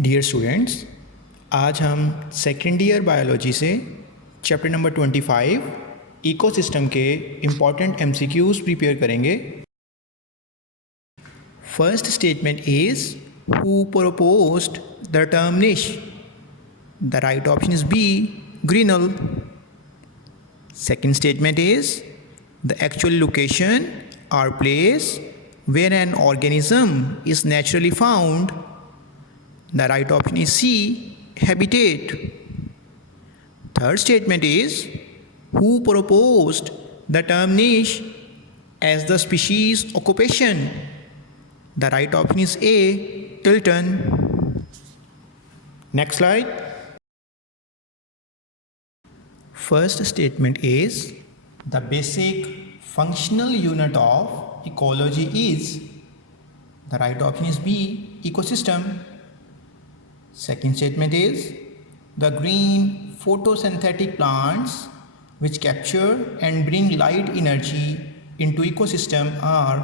Dear students, आज हम second year biology से चैप्टर नंबर 25 इकोसिस्टम के इम्पॉर्टेंट MCQs प्रिपेयर करेंगे। First statement is who proposed the term niche? The right option is B, Grinnell. Second statement is the actual location or place where an organism is naturally found. The right option is C, habitat. Third statement is who proposed the term niche as the species occupation. The right option is A, Tilton. Next slide. First statement is the basic functional unit of ecology is. The right option is B, ecosystem. Second statement is the green photosynthetic plants which capture and bring light energy into ecosystem are.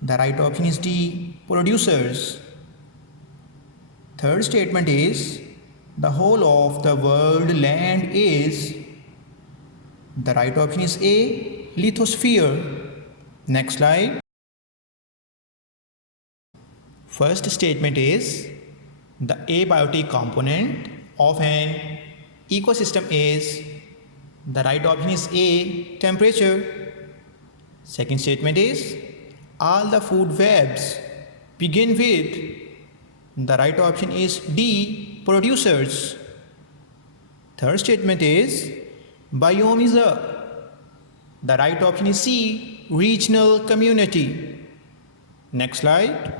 The right option is D, producers. Third statement is the whole of the world land is. The right option is A, lithosphere. Next slide. First statement is the abiotic component of an ecosystem is. The right option is A, temperature. Second statement is all the food webs begin with. The right option is D, producers. Third statement is biome is a. The right option is C, regional community. Next slide.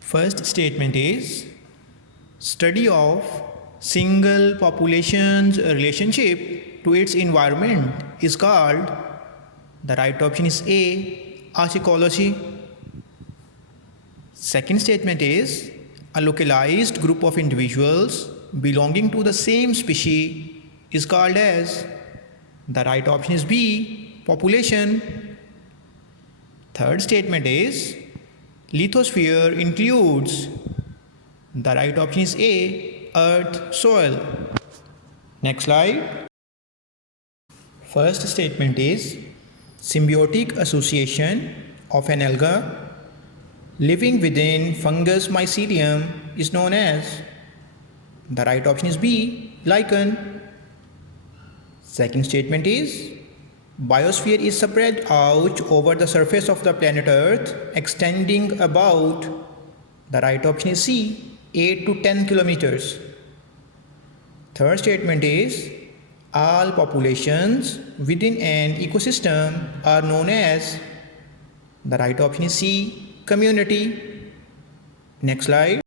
First statement is study of single population's relationship to its environment is called. The right option is A, archaeology. Second statement is a localized group of individuals belonging to the same species is called as. The right option is B, population. Third statement is lithosphere includes. The right option is A, earth, soil. Next slide. First statement is symbiotic association of an alga living within fungus mycelium is known as. The right option is B, lichen. Second statement is biosphere is spread out over the surface of the planet Earth extending about. The right option is C, 8 to 10 kilometers. Third statement is all populations within an ecosystem are known as. The right option is C, community. Next slide.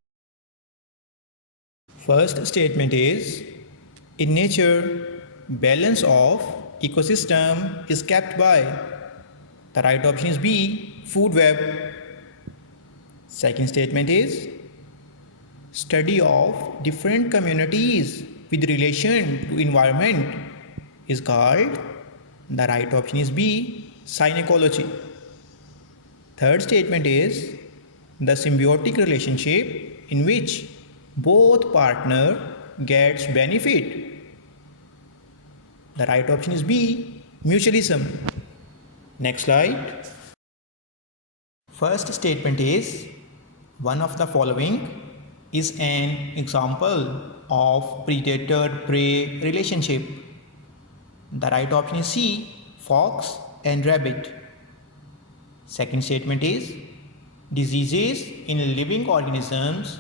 First statement is in nature balance of ecosystem is kept by. The right option is B, food web. Second statement is study of different communities with relation to environment is called. The right option is B, synecology. Third statement is the symbiotic relationship in which both partner gets benefit. The right option is B, mutualism. Next slide. First statement is one of the following is an example of predator-prey relationship. The right option is C, fox and rabbit. Second statement is diseases in living organisms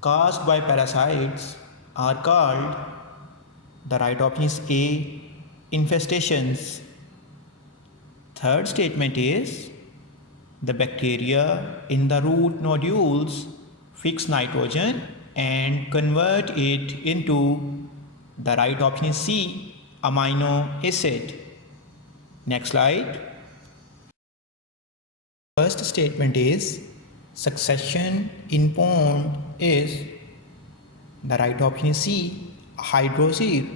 caused by parasites are called. The right option is A, infestations. Third statement is the bacteria in the root nodules fix nitrogen and convert it into. The right option is C, amino acid. Next slide. First statement is succession in pond is. The right option is C, hydroxide.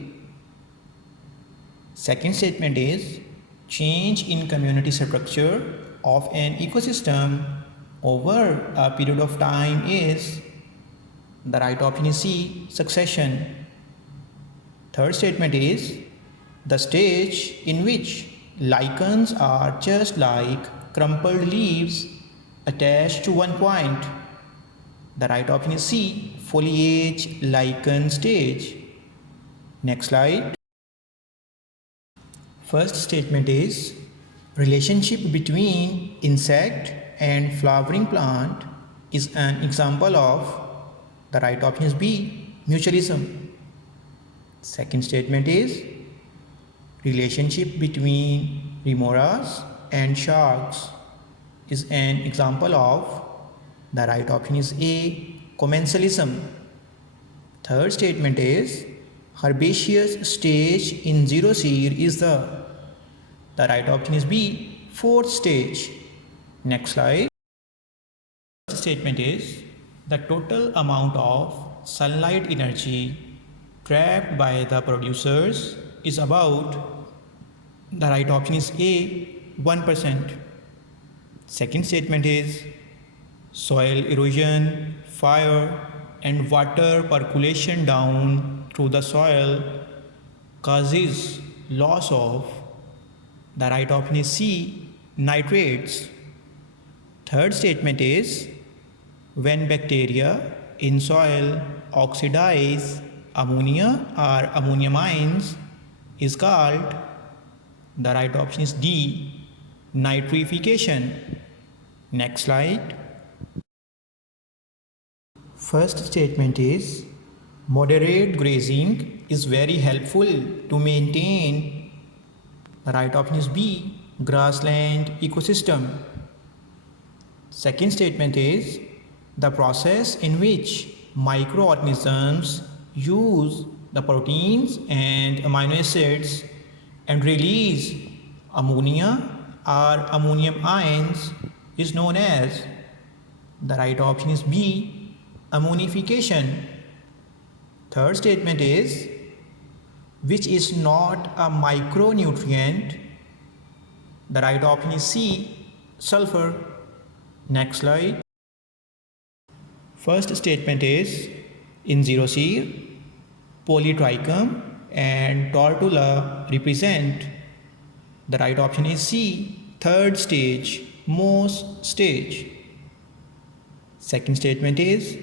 Second statement is change in community structure of an ecosystem over a period of time is, the right option is C, succession. Third statement is the stage in which lichens are just like crumpled leaves attached to one point. The right option is C, foliage lichen stage. Next slide. First statement is relationship between insect and flowering plant is an example of, the right option is B, mutualism. Second statement is relationship between remoras and sharks is an example of, the right option is A, commensalism. Third statement is herbaceous stage in xeroseed is the right option is B, fourth stage. Next slide. First statement is the total amount of sunlight energy trapped by the producers is about, the right option is A, 1%. Second statement is soil erosion, fire and water percolation down through the soil causes loss of, the right option is C, nitrates. Third statement is when bacteria in soil oxidize ammonia or ammonium ions is called, the right option is D, nitrification. Next slide. First statement is moderate grazing is very helpful to maintain, the right option is B, grassland ecosystem. Second statement is the process in which microorganisms use the proteins and amino acids and release ammonia or ammonium ions is known as, the right option is B, ammonification. Third statement is which is not a micronutrient, the right option is C, sulfur. Next slide. First statement is in xeroseed, polytrichum and tortula represent, the right option is C, third stage, Mohs stage. Second statement is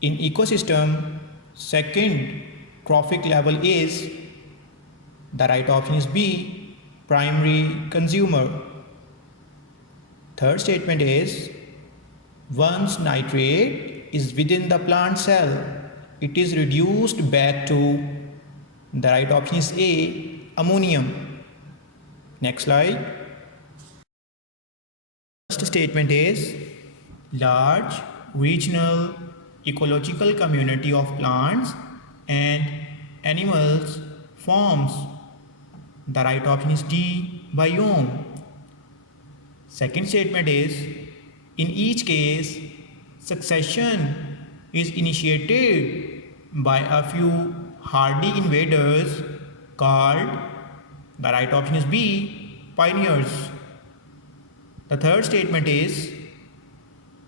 in ecosystem, second trophic level is, the right option is B, primary consumer. Third statement is once nitrate is within the plant cell, it is reduced back to, the right option is A, ammonium. Next slide. First statement is large regional ecological community of plants and animals forms, the right option is D, biome. Second statement is in each case succession is initiated by a few hardy invaders called, the right option is B, pioneers. The third statement is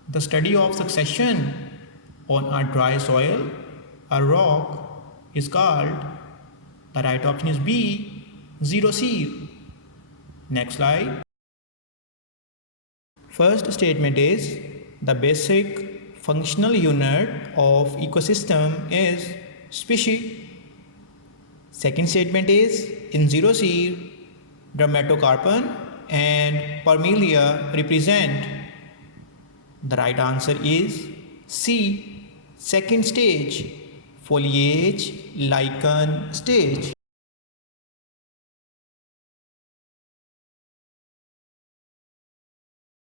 the study of succession on a dry soil or rock is called, the right option is B, xeroseed. Next slide. First statement is the basic functional unit of ecosystem is species. Second statement is in xeroseed, dermatocarpon and Parmelia represent, the right answer is C, second stage, foliage lichen stage.